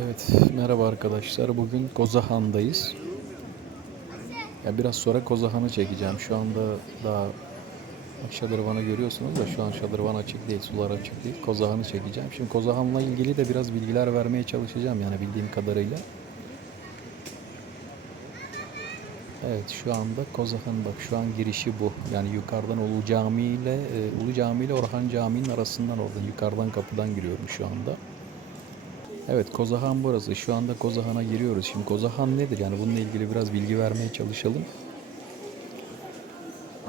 Evet, merhaba arkadaşlar. Bugün Kozahan'dayız. Ya biraz sonra Kozahan'ı çekeceğim. Şu anda daha şadırvanı görüyorsunuz da şu an şadırvan açık değil, sular açık değil. Kozahan'ı çekeceğim. Şimdi Kozahan'la ilgili de biraz bilgiler vermeye çalışacağım yani bildiğim kadarıyla. Evet, şu anda Kozahan bak şu an girişi bu. Yani yukarıdan Ulu Cami ile e, Ulu Cami ile Orhan Camii'nin arasından oradan yukarıdan kapıdan giriyorum şu anda. Evet Kozahan burası. Şu anda Kozahan'a giriyoruz. Şimdi Kozahan nedir? Yani bununla ilgili biraz bilgi vermeye çalışalım.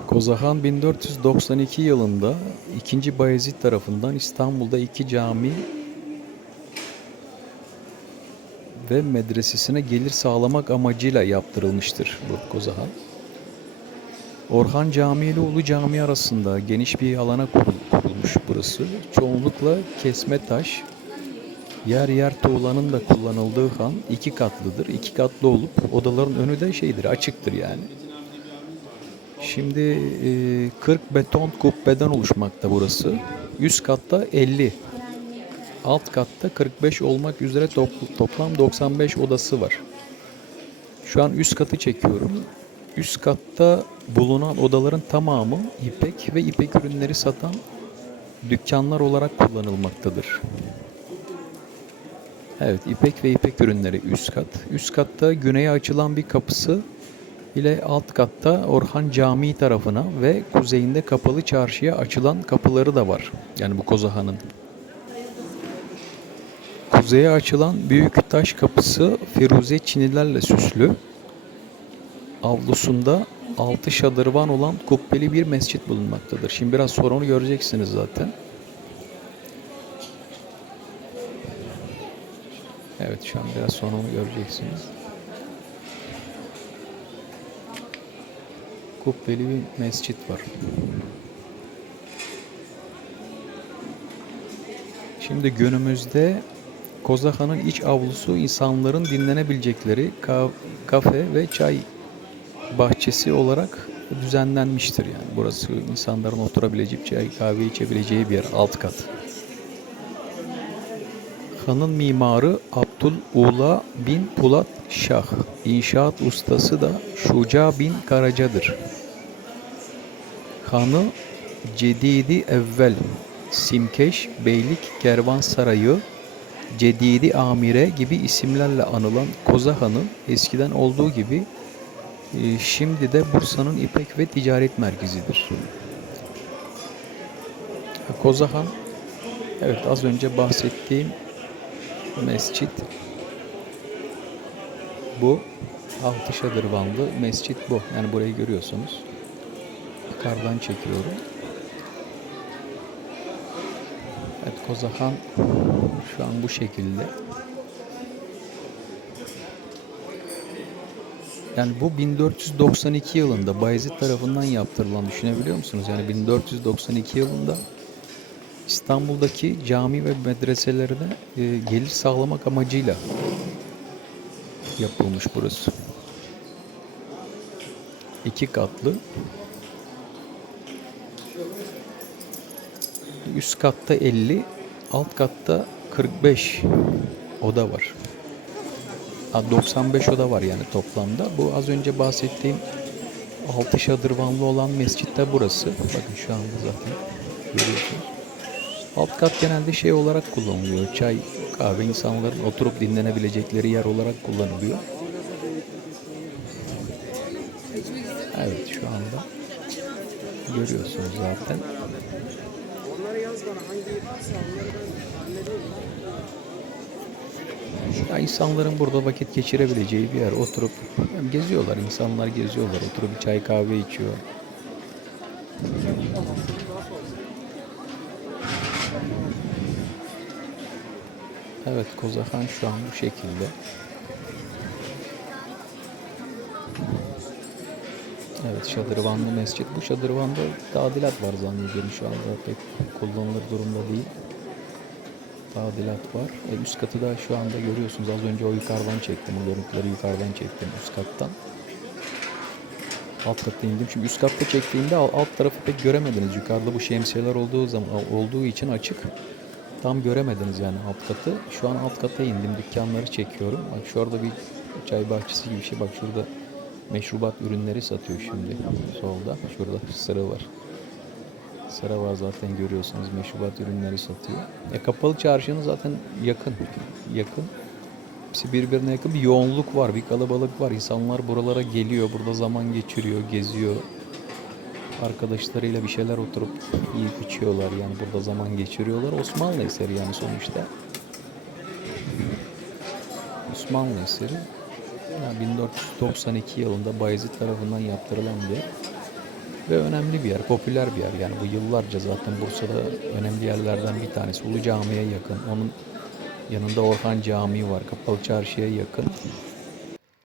Kozahan 1492 yılında 2. Bayezid tarafından İstanbul'da iki cami ve medresesine gelir sağlamak amacıyla yaptırılmıştır bu Kozahan. Orhan Camii ile Ulu Cami arasında geniş bir alana kurul- kurulmuş burası. Çoğunlukla kesme taş, Yer yer tuğlanın da kullanıldığı han iki katlıdır. İki katlı olup odaların önü de şeydir, açıktır yani. Şimdi e, 40 beton kubbeden oluşmakta burası. Üst katta 50. Alt katta 45 olmak üzere top- toplam 95 odası var. Şu an üst katı çekiyorum. Üst katta bulunan odaların tamamı ipek ve ipek ürünleri satan dükkanlar olarak kullanılmaktadır. Evet, ipek ve ipek ürünleri üst kat. Üst katta güneye açılan bir kapısı ile alt katta Orhan Camii tarafına ve kuzeyinde kapalı çarşıya açılan kapıları da var. Yani bu Kozahan'ın. Kuzeye açılan büyük taş kapısı Firuze çinilerle süslü. Avlusunda altı şadırvan olan kubbeli bir mescit bulunmaktadır. Şimdi biraz sonra onu göreceksiniz zaten. Evet şu an biraz sonra onu göreceksiniz. Kubbeli bir mescit var. Şimdi günümüzde Kozahan'ın iç avlusu insanların dinlenebilecekleri ka- kafe ve çay bahçesi olarak düzenlenmiştir yani. Burası insanların oturabileceği, çay kahve içebileceği bir yer, alt kat. Hanın mimarı Abdülula bin Pulat Şah. İnşaat ustası da Şuca bin Karaca'dır. Hanı Cedidi Evvel, Simkeş, Beylik Kervansarayı, Cedidi Amire gibi isimlerle anılan Koza Hanı eskiden olduğu gibi e, şimdi de Bursa'nın İpek ve Ticaret Merkezidir. Kozahan, evet az önce bahsettiğim mescit bu. Altı şadırvanlı mescit bu. Yani burayı görüyorsunuz. Yukarıdan çekiyorum. Evet Kozahan şu an bu şekilde. Yani bu 1492 yılında Bayezid tarafından yaptırılan düşünebiliyor musunuz? Yani 1492 yılında İstanbul'daki cami ve medreselerine e, gelir sağlamak amacıyla yapılmış burası. İki katlı. Üst katta 50, alt katta 45 oda var. Ha, 95 oda var yani toplamda. Bu az önce bahsettiğim altı şadırvanlı olan mescit de burası. Bakın şu anda zaten görüyorsunuz. Alt kat genelde şey olarak kullanılıyor. Çay, kahve insanların oturup dinlenebilecekleri yer olarak kullanılıyor. Evet şu anda görüyorsunuz zaten. Ya insanların burada vakit geçirebileceği bir yer. Oturup geziyorlar, insanlar geziyorlar. Oturup çay kahve içiyor. Evet Kozahan şu an bu şekilde. Evet Şadırvanlı Mescit. Bu Şadırvan'da tadilat var zannediyorum şu anda pek kullanılır durumda değil. Tadilat var. E, üst katı da şu anda görüyorsunuz. Az önce o yukarıdan çektim. O görüntüleri yukarıdan çektim üst kattan. Alt katta indim. Şimdi üst katta çektiğimde al- alt tarafı pek göremediniz. Yukarıda bu şemsiyeler olduğu zaman olduğu için açık. Tam göremediniz yani alt katı. Şu an alt kata indim. Dükkanları çekiyorum. Bak şurada bir çay bahçesi gibi bir şey. Bak şurada meşrubat ürünleri satıyor şimdi. Solda. Şurada sıra var. Sıra var zaten görüyorsunuz. Meşrubat ürünleri satıyor. E kapalı çarşının zaten yakın. Yakın. Hepsi birbirine yakın bir yoğunluk var. Bir kalabalık var. İnsanlar buralara geliyor. Burada zaman geçiriyor. Geziyor. Arkadaşlarıyla bir şeyler oturup yiyip içiyorlar. Yani burada zaman geçiriyorlar. Osmanlı eseri yani sonuçta. Osmanlı eseri. Yani 1492 yılında Bayezid tarafından yaptırılan bir yer. Ve önemli bir yer, popüler bir yer. Yani bu yıllarca zaten Bursa'da önemli yerlerden bir tanesi. Ulu Cami'ye yakın. Onun yanında Orhan Camii var. Kapalı Çarşı'ya yakın.